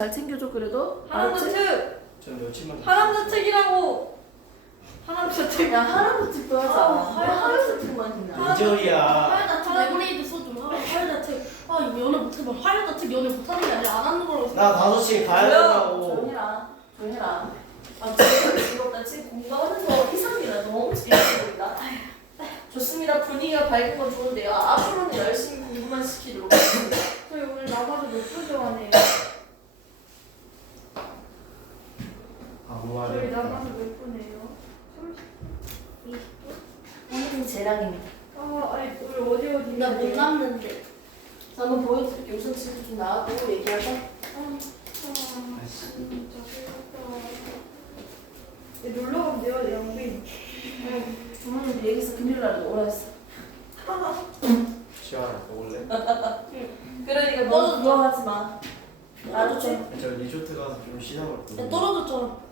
잘 챙겨줘 그래도. 하남자특! 전 며칠만 하남자특이라고! 하남자특! 야 하나부터 하자. 하나부터만 했나? 2절이야. 하얀자특 레모네이드 소주 하얀자특 연애 못해봐. 하얀자특 연애 못하는 게 아니라 안 하는 거라고 나 5시에 가야 된다고. 조용해라. 조용해라. 아 진짜 즐겁다. 지금 공부하는 거 이상이라 너무 재밌어 보인다. 좋습니다. 분위기가 밝은 건 좋은데요. 앞으로는 열심히 공부만 시키도록 하겠습니다. 저희 오늘 나가서 몇 분 좋아하네요. 아무 저희 말이야. 나가서 몇 분이에요? 30분? 20분? 오늘은 재량입니다. 아니 우리 어디 나 못 남는데. 자, 한번 보여드릴게요. 우선 지금 좀 나와보고 얘기하자. 진짜 슬프다. 놀러 가면 돼요, 영빈. 부모님 얘기해서 금요일날 오라 했어. 지아라 먹을래? 그러니까 너무 부러워하지 마. 나도 좀. 저 리조트 가서 좀 쉬다 올 거야. 떨어졌잖아.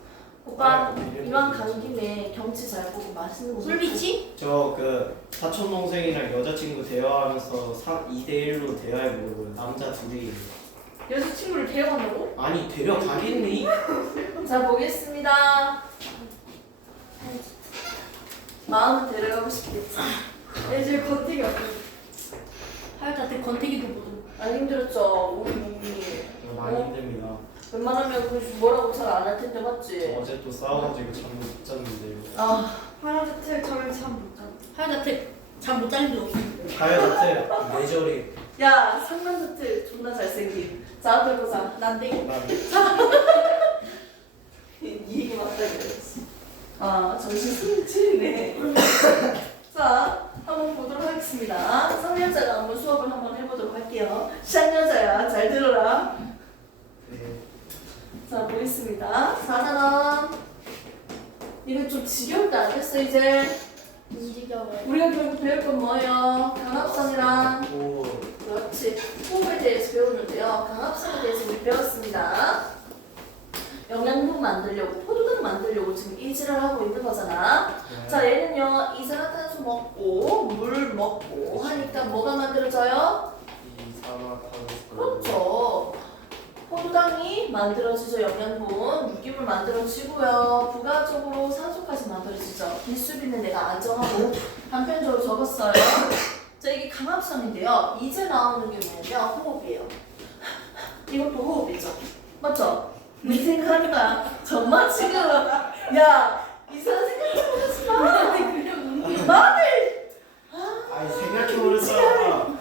오빠 이왕 간 김에 경치 잘 보고 맛있는 거. 솔비치? 저그 사촌 동생이랑 여자친구 대화하면서 2대1로 대화해보려고요. 남자 둘이. 여자친구를 데려간다고? 아니 데려가겠니? 자 보겠습니다. 마음은 데려가고 싶겠지. 이제 건태기 없어. 하얀자특 건태기도 못하고. 안 힘들었죠 우리 몸이. 많이 힘듭니다. 웬만하면 그 뭐라고 잘 안 할 텐데 맞지? 어제 또 싸워가지고 잠을 못 잤는데요. 아 하얀자특 저는 잠못 자. 하얀자특 잠 못 자는 게 없어. 가야자트 뇌절이. 야 상남자트 존나 잘생김. 자 앞에 보자. 난데. 이 얘기 맞다 그랬지. 아 정신 승진이네. 자 한번 보도록 하겠습니다. 3년자가 한번 수업을 한번 해보도록 할게요. 시작여자야 잘 들어라. 네. 자 보겠습니다. 4단원 이거 좀 지겨울 때 안 됐어 이제. 움직여요. 우리가 결국 배울 건 뭐예요? 강압선이랑 오. 그렇지 호흡에 대해서 배우는데요. 강압선에 대해서 우리 배웠습니다. 영양분 만들려고 포도당 만들려고 지금 이질을 하고 있는 거잖아. 네. 자 얘는요 이산화탄소 먹고 물 먹고 하니까 뭐가 만들어져요? 이산화탄소. 그렇죠. 포도당이 만들어지죠. 영양분 유기물 만들어지고요. 부가적으로 산소까지 만들어지죠. 비수비는 내가 안 정하고 단편적으로 적었어요. 자 이게 강압선인데요. 이제 나오는 게 뭐냐면 호흡이에요. 이것도 호흡이죠. 맞죠? 네 생각하는 거야. 정말 지금 야 이상한 생각 좀 하지 마. 말을. 아니 생각해보랬잖아.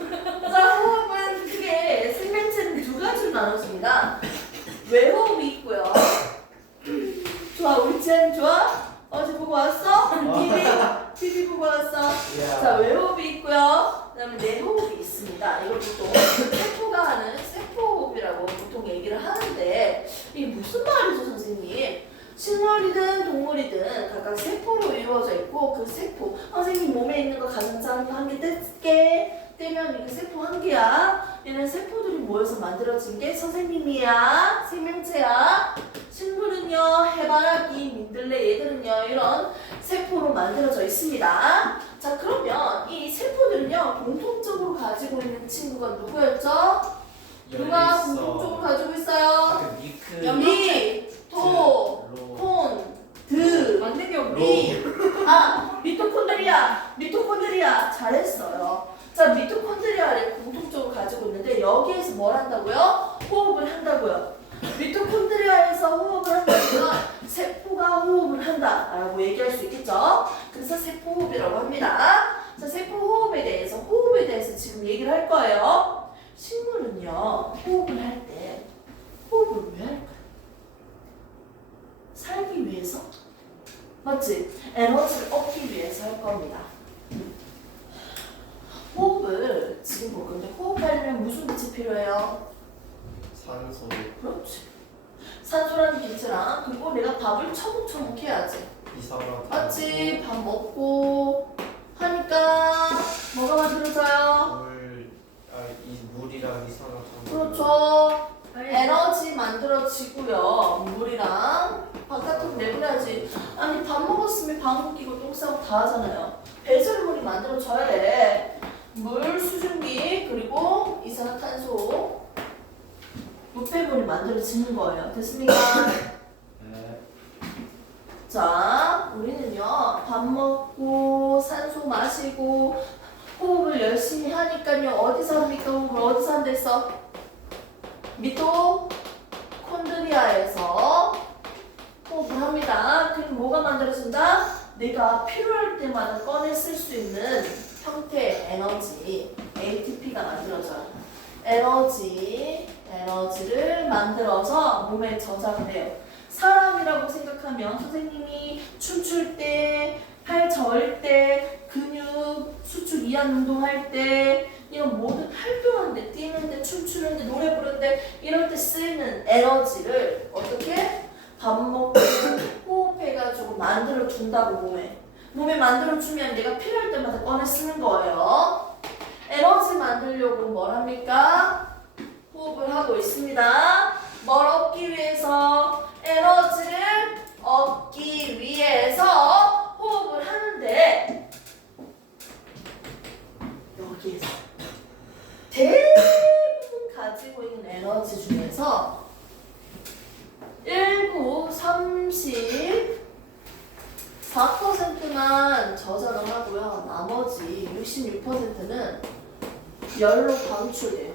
자 호흡은 크게 생명체는 두 가지로 나눠집니다. 외호흡이 있고요. 좋아 우리 지안 좋아? 어제 보고 왔어? TV 보고 왔어? 자 외호흡이 있고요. 그다음에 내호흡이 있습니다. 이것도 또 세포가 하는 세포호흡이라고 보통 얘기를 하는데 이게 무슨 말이죠 선생님? 식물이든 동물이든 각각 세포로 이루어져 있고 그 세포 선생님 몸에 있는 거 가장 작은 거 한 개 뗄게 떼면 이게 세포 한 개야. 얘는 세포들이 모여서 만들어진 게 선생님이야. 생명체야. 식물은요 해바라기, 민들레 얘들은요 이런 세포로 만들어져 있습니다. 자 그러면 이 세포들은요 공통적으로 가지고 있는 친구가 누구였죠? 누가 공통적으로 가지고 있어요? 미크. 미, 토, 콘, 드, 만든 게 없니? 미. 미토콘드리아 잘했어요. 자 미토콘드리아를 공통적으로 가지고 있는데 여기에서 뭘 한다고요? 호흡을 한다고요. 미토콘드리아에서 호흡을 한다면 세포가 호흡을 한다라고 얘기할 수 있겠죠. 그래서 세포호흡이라고 합니다. 자 세포호흡에 대해서 지금 얘기를 할 거예요. 식물은요 호흡을 할 때 호흡을 왜 할까요? 살기 위해서? 맞지? 에너지를 얻기 위해서 할 겁니다. 호흡을 지금 볼 건데 호흡하려면 무슨 빛이 필요해요? 산소. 그렇지. 산소라는 빛이랑 그리고 내가 밥을 처묵처묵 해야지. 이산화탄소. 맞지? 밥 먹고 하니까 뭐가 만들어져요? 이 물이랑 이산화탄소. 그렇죠. 에너지 만들어지고요. 물이랑 바깥으로 내보내야지. 아니 밥 먹었으면 방귀 끼고 똥 싸고 다 하잖아요. 배설물이 만들어져야 돼. 물, 수증기, 그리고 이산화탄소 노폐물이 만들어지는 거예요. 됐습니까? 네. 자, 우리는요, 밥 먹고, 산소 마시고, 호흡을 열심히 하니까요, 어디서 합니까? 호흡을 어디서 한댔어? 미토콘드리아에서 호흡을 합니다. 그럼 뭐가 만들어진다? 내가 필요할 때마다 꺼내 쓸 수 있는 형태의 에너지, ATP가 만들어져요. 에너지를 만들어서 몸에 저장을 해요. 사람이라고 생각하면 선생님이 춤출 때, 팔 저을 때, 근육 수축 이완 운동할 때, 이런 모든 활동하는데, 뛰는데, 춤추는데, 노래 부르는데 이럴 때 쓰이는 에너지를 어떻게? 밥 먹고 호흡해가지고 만들어 준다고 몸에 만들어 주면 내가 필요할 때마다 꺼내 쓰는 거예요. 에너지 만들려고 뭘 합니까? 호흡을 하고 있습니다. 뭘 얻기 위해서? 에너지를 얻기 위해서 호흡을 하는데 여기에서 대부분 가지고 있는 에너지 중에서 34%만 저장을 하고요. 나머지 66%는 열로 방출돼요.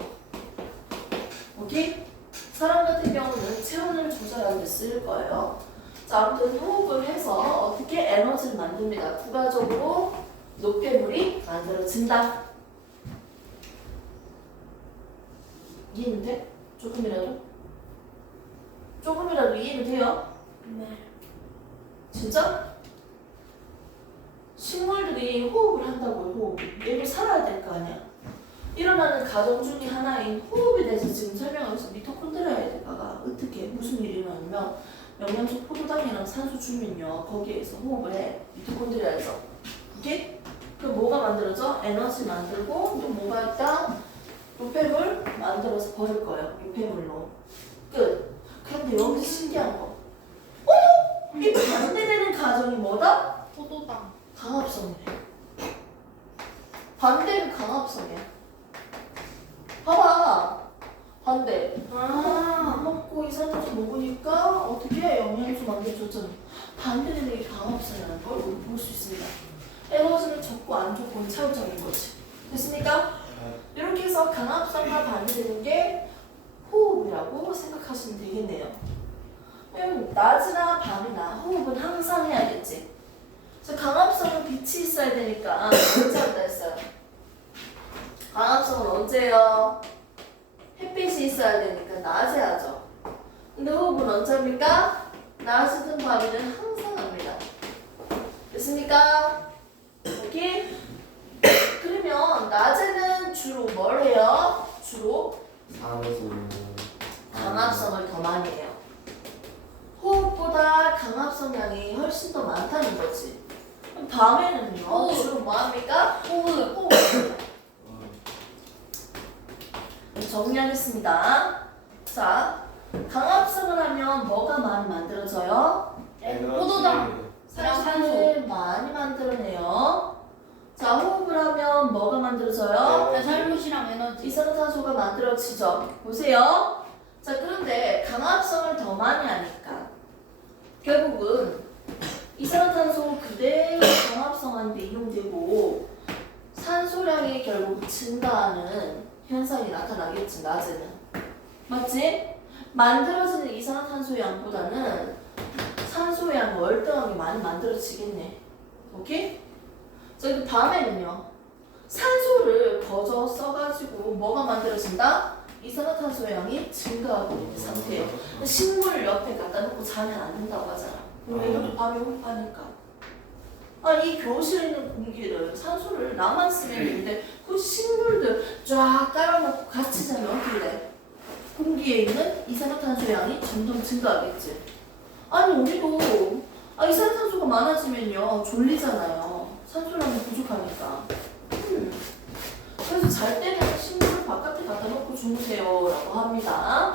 오케이? 사람 같은 경우는 체온을 조절하는 데 쓸 거예요. 자, 아무튼 호흡을 해서 어떻게 에너지를 만듭니다. 부가적으로 노폐물이 만들어진다. 이해는 돼? 조금이라도? 조금이라도 이해는 돼요? 네. 진짜? 식물들이 호흡을 한다고요, 호흡. 얘도 살아야 될 거 아니야. 일어나는 과정 중에 하나인 호흡에 대해서 지금 설명하면서 미토콘드리아에다가 어떻게 무슨 일이 일어나냐면 영양소 포도당이랑 산소 주면요 거기에서 호흡을 해. 미토콘드리아에서. 오케이? 그럼 뭐가 만들어져? 에너지 만들고 또 뭐가 있다? 노폐물 만들어서 버릴 거예요. 노폐물로. 끝. 그런데 여기서 신기한 거. 이 반대되는 과정이 뭐다? 포도당. 강합성이래. 반대는 강합성이야. 봐봐. 반대. 밥 먹고 이산화탄소 먹으니까 어떻게 영양소 만들어줬잖아. 반대되는 게 강합성이라는 걸 우리 볼 수 있습니다. 에너지를 적고 안 적고는 차후적인 거지. 됐습니까? 이렇게 해서 강합성과 반대되는 게 호흡이라고 생각하시면 되겠네요. 낮이나 밤이나 호흡은 항상 해야겠지. 그래서 강합성은 빛이 있어야 되니까 언제 한다 했어요? 강합성은 언제요? 햇빛이 있어야 되니까 낮에 하죠. 근데 호흡은 언제입니까? 낮이든 밤이든 항상 합니다. 됐습니까? 오케이? 그러면 낮에는 주로 뭘 해요? 주로 산소. 강합성을 더 많이 해요. 호흡보다 강합성량이 훨씬 더 많다는 거지. 그럼 밤에는요? 호흡. 주로 뭐 합니까? 호흡. 호흡. 정리하겠습니다. 자, 강합성을 하면 뭐가 많이 만들어져요? 포도당. 산소를 많이 만들어내요. 자, 호흡을 하면 뭐가 만들어져요? 네. 살무시랑 에너지. 이산화탄소가 만들어지죠. 보세요. 자, 그런데 강합성을 더 많이 하니까 결국은 이산화탄소 그대로 강합성하는데 이용되고 산소량이 결국 증가하는 현상이 나타나겠지, 낮에는. 맞지? 만들어지는 이산화탄소 양보다는 산소 양 월등하게 많이 만들어지겠네. 오케이? 자, 근데 밤에는요. 산소를 거저 써가지고 뭐가 만들어진다? 이산화탄소 양이 증가하고 있는 상태예요. 식물 옆에 갖다 놓고 자면 안 된다고 하잖아. 왜냐면 밤에 호흡하니까. 이 교실에 있는 공기를 산소를 나만 쓰면 되는데 그 식물들 쫙 깔아놓고 같이 자면 어떻게 돼? 공기에 있는 이산화탄소 양이 점점 증가하겠지. 아니 우리도 이산화탄소가 많아지면요 졸리잖아요. 산소량이 부족하니까. 그래서 잘 때는 식물을 바깥에 갖다 놓고 주무세요 라고 합니다.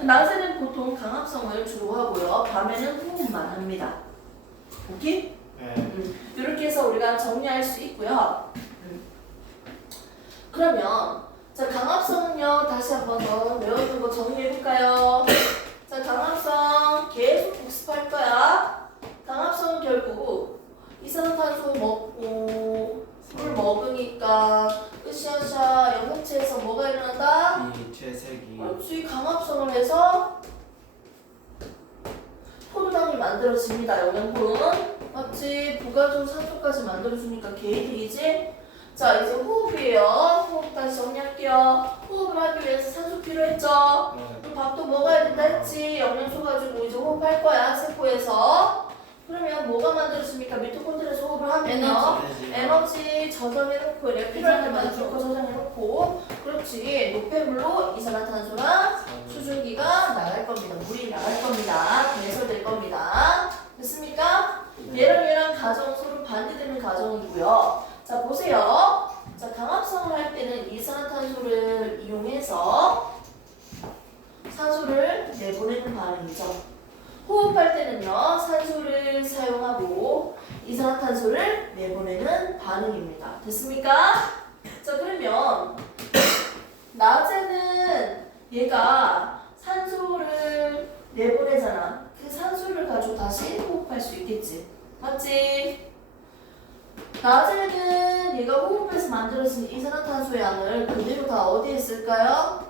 낮에는 보통 강합성을 주로 하고요. 밤에는 호흡만 합니다. 오케이? 네. 이렇게 해서 우리가 정리할 수 있고요. 그러면 자 자, 강합성은요, 다시 한번 더 외워둔 거 정리해볼까요? 자, 강합성 계속 복습할 거야. 강합성은 결국 이산화탄소 먹고 물 먹으니까 으쌰으쌰 영양체에서 뭐가 일어난다? 이 채색이 그렇지, 강합성을 해서 포도당이 만들어집니다. 영양분은 맞지? 부가적 산소까지 만들어주니까 개이득이지? 자, 이제 호흡이에요. 호흡 다시 정리할게요. 호흡을 하기 위해서 산소 필요했죠? 그럼 밥도 먹어야 된다 했지? 영양소 가지고 이제 호흡할 거야, 세포에서. 그러면 뭐가 만들어집니까? 미토콘드리아에서 호흡을 하면요. 에너지 저장해놓고, 이렇게 필요할 때마다 줄거 저장해놓고. 그렇지. 노폐물로 이산화탄소랑 수증기가 나갈 겁니다. 물이 나갈 겁니다. 배설될 겁니다. 됐습니까? 얘랑 가정은 서로 반대되는 가정이고요. 자, 보세요. 자, 강합성을 할 때는 이산화탄소를 이용해서 산소를 내보내는 반응이죠. 호흡할 때는요, 산소를 사용하고 이산화탄소를 내보내는 반응입니다. 됐습니까? 자, 그러면 낮에는 얘가 산소를 내보내잖아. 그 산소를 가지고 다시 호흡할 수 있겠지. 맞지? 낮에는 얘가 호흡해서 만들어진 이산화탄소의 양을 그대로 다 어디에 쓸까요?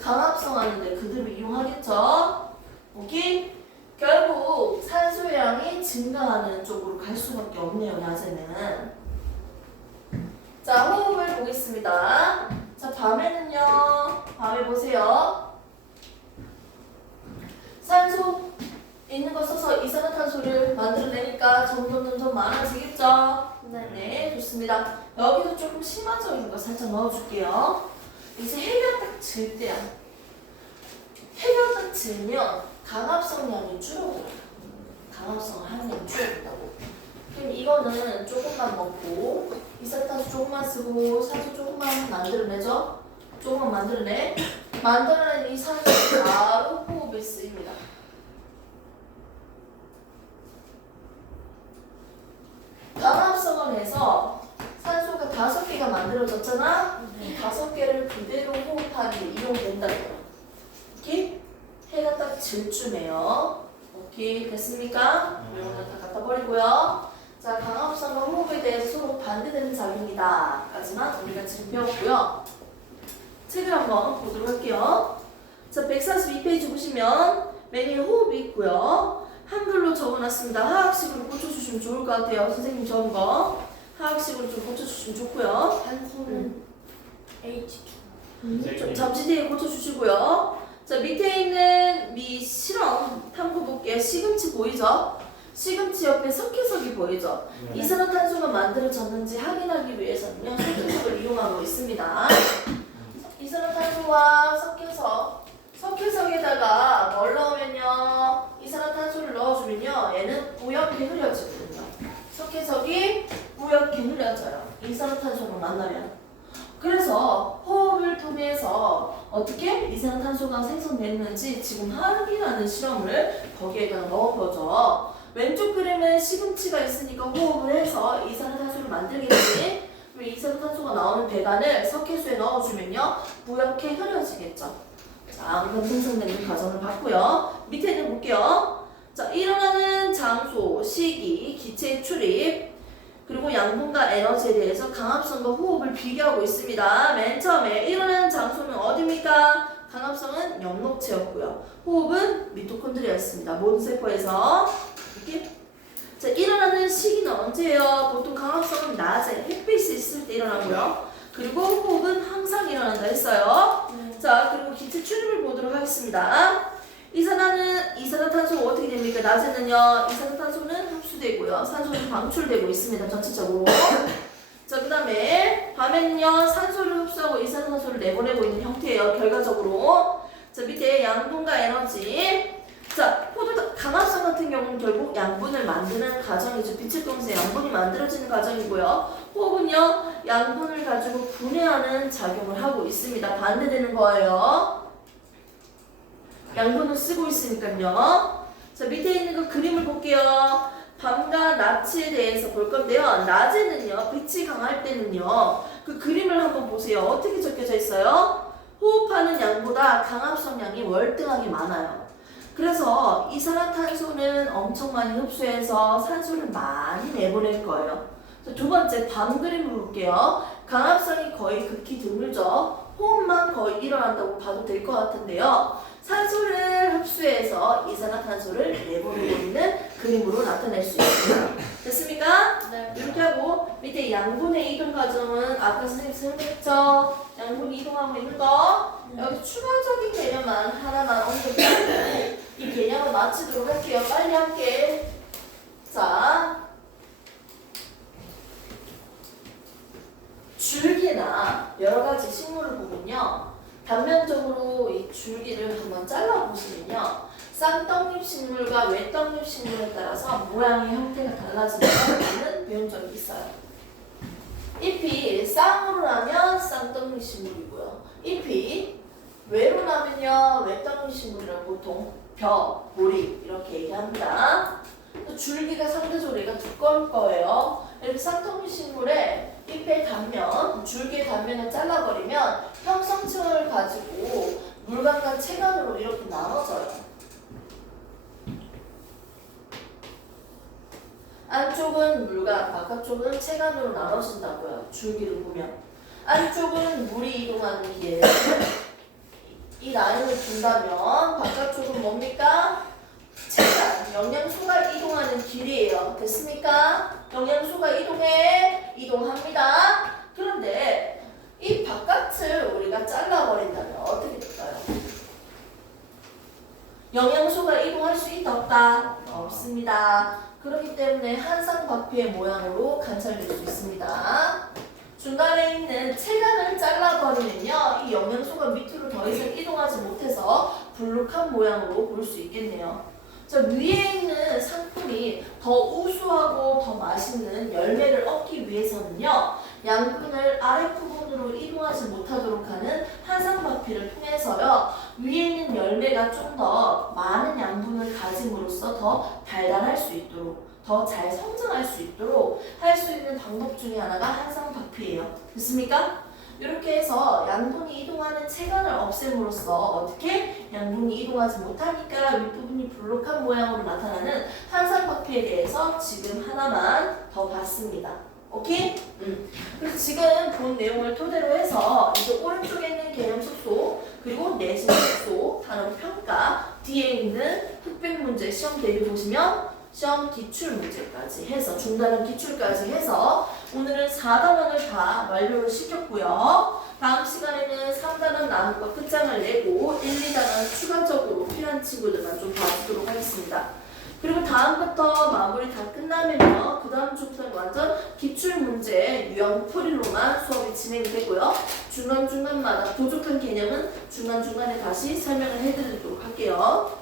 강합성 하는데 그대로 이용하겠죠? 오케이? 결국 산소의 양이 증가하는 쪽으로 갈 수밖에 없네요, 낮에는. 자, 호흡을 보겠습니다. 자, 밤에는요, 밤에 보세요. 산소 있는 거 써서 이산화탄소를 만들어내니까 점점 많아지겠죠? 네, 좋습니다. 여기서 조금 심화적인 거 살짝 넣어줄게요. 이제 해가 딱 질 때야. 해가 딱 질면 강합성량이 줄어들어요. 강합성 함량이 줄어든다고. 그럼 이거는 조금만 먹고 이산화탄소 조금만 쓰고 산소 조금만 만들어내죠? 조금만 만들어내. 만들어낸 이 산소가 바로 호흡에 쓰입니다. 강합성을 해서 산소가 5개가 만들어졌잖아? 이 5개를 그대로 호흡하기에 이용된다고요. 오케이? 해가 딱 질 쯤에요. 오케이, 됐습니까? 이거는 다 갖다 버리고요. 자, 강합성과 호흡에 대해서 서로 반대되는 작용이다 까지만 우리가 지금 배웠고요. 책을 한번 보도록 할게요. 자, 142페이지 보시면 메뉴에 호흡이 있고요. 한글로 적어놨습니다. 하학식으로 고쳐주시면 좋을 것 같아요. 선생님 적은 거. 하학식으로 좀 고쳐주시면 좋고요. 단수는 H2. 좀 잠시 뒤에 고쳐주시고요. 자, 밑에 있는 실험 탐구 볼게요. 시금치 보이죠? 시금치 옆에 석회석이 보이죠? 이산화탄소가 만들어졌는지 확인하기 위해서는요, 석회석을 이용하고 있습니다. 이산화탄소와 석회석에다가 뭘 넣으면요, 이산화탄소를 넣어주면요, 얘는 뿌옇게 흐려지거든요. 석회석이 뿌옇게 흐려져요. 이산화탄소를 만나면. 그래서 호흡을 통해서 어떻게 이산화탄소가 생성됐는지 지금 확인하는 실험을 거기에다 넣어보죠. 왼쪽 그림에 시금치가 있으니까 호흡을 해서 이산화탄소를 만들겠지. 그럼 이산화탄소가 나오는 배관을 석회수에 넣어주면요, 뿌옇게 흐려지겠죠. 자, 앙금 생성되는 과정을 봤고요. 밑에는 볼게요. 자, 일어나는 장소, 시기, 기체의 출입, 그리고 양분과 에너지에 대해서 강합성과 호흡을 비교하고 있습니다. 맨 처음에 일어나는 장소는 어디입니까? 강합성은 엽록체였고요. 호흡은 미토콘드리아였습니다. 모든 세포에서. 이렇게. 자, 일어나는 시기는 언제예요? 보통 강합성은 낮에 햇빛이 있을 때 일어나고요. 그리고 호흡은 항상 일어난다 했어요. 자, 그리고 기체 출입을 보도록 하겠습니다. 이산화탄소가 어떻게 됩니까? 낮에는요, 이산화탄소는 흡수되고요, 산소는 방출되고 있습니다. 전체적으로. 자, 그 다음에 밤에는요, 산소를 흡수하고 이산화탄소를 내보내고 있는 형태예요. 결과적으로. 자, 밑에 양분과 에너지. 자, 강합성 같은 경우는 결국 양분을 만드는 과정이죠. 빛을 통해서 양분이 만들어지는 과정이고요. 호흡은요, 양분을 가지고 분해하는 작용을 하고 있습니다. 반대되는 거예요. 양분을 쓰고 있으니까요. 자, 밑에 있는 그 그림을 볼게요. 밤과 낮에 대해서 볼 건데요. 낮에는요, 빛이 강할 때는요, 그 그림을 한번 보세요. 어떻게 적혀져 있어요? 호흡하는 양보다 강압성 양이 월등하게 많아요. 그래서 이산화탄소는 엄청 많이 흡수해서 산소를 많이 내보낼 거예요. 두 번째 반 그림으로 볼게요. 강압성이 거의 극히 드물죠. 호흡만 거의 일어난다고 봐도 될 것 같은데요. 산소를 흡수해서 이산화탄소를 내보내고 있는 그림으로 나타낼 수 있습니다. 됐습니까? 네. 이렇게 하고 밑에 양분의 이동 과정은 아까 선생님 설명했죠? 양분이 이동하고 있는 거 여기 추가적인 개념만 하나만 언급해주고 이 개념을 마치도록 할게요. 빨리 함께. 자, 줄기나 여러 가지 식물을 보면요. 단면적으로 이 줄기를 한번 잘라보시면요. 쌍떡잎 식물과 외떡잎 식물에 따라서 모양의 형태가 달라진다는 배운 적이 있어요. 잎이 쌍으로 나면 쌍떡잎 식물이고요. 잎이 외로 나면요. 외떡잎 식물이라고 보통 벼, 보리 이렇게 얘기합니다. 줄기가 상대적으로 얘가 두꺼울 거예요. 이렇게 쌍떡잎 식물에 잎의 단면, 줄기의 단면을 잘라버리면 형성층을 가지고 물관과 체관으로 이렇게 나눠져요. 안쪽은 물관, 바깥쪽은 체관으로 나눠진다고요. 줄기를 보면. 안쪽은 물이 이동하는 길. 이 라인을 둔다면 바깥쪽은 뭡니까? 체관, 영양소가 이동하는 길이에요. 됐습니까? 영양소가 이동합니다. 그런데 이 바깥을 우리가 잘라버린다면 어떻게 될까요? 영양소가 이동할 수 있다 없다? 없습니다. 그렇기 때문에 한쌍바퀴의 모양으로 관찰될 수 있습니다. 중간에 있는 체관을 잘라버리면요. 이 영양소가 밑으로 더 이상 이동하지 못해서 불룩한 모양으로 볼 수 있겠네요. 자, 위에 있는 상품이 더 우수하고 더 맛있는 열매를 얻기 위해서는요. 양분을 아랫부분으로 이동하지 못하도록 하는 한쌍바퀴를 통해서요. 위에 있는 열매가 좀 더 많은 양분을 가짐으로써 더 달달할 수 있도록 더 잘 성장할 수 있도록 할 수 있는 방법 중에 하나가 한쌍바퀴예요. 됐습니까? 이렇게 해서 양분이 이동하는 체관을 없앰으로써 어떻게 양분이 이동하지 못하니까 윗부분이 불룩한 모양으로 나타나는 한쌍바퀴에 대해서 지금 하나만 더 봤습니다. 오케이? 그래서 지금 본 내용을 토대로 해서 이제 오른쪽에 있는 개념 속소 그리고 내신 속소 단어 평가 뒤에 있는 흑백 문제 시험 대비 보시면 시험 기출 문제까지 해서 중단원 기출까지 해서 오늘은 4단원을 다 완료를 시켰고요. 다음 시간에는 3단원 남은 거 끝장을 내고 1, 2단원 추가적으로 필요한 친구들만 좀 봐주도록 하겠습니다. 그리고 다음부터 마무리 다 끝나면요. 그 다음 주부터는 완전 기출 문제 유형 풀이로만 수업이 진행이 되고요. 중간중간마다 부족한 개념은 중간중간에 다시 설명을 해드리도록 할게요.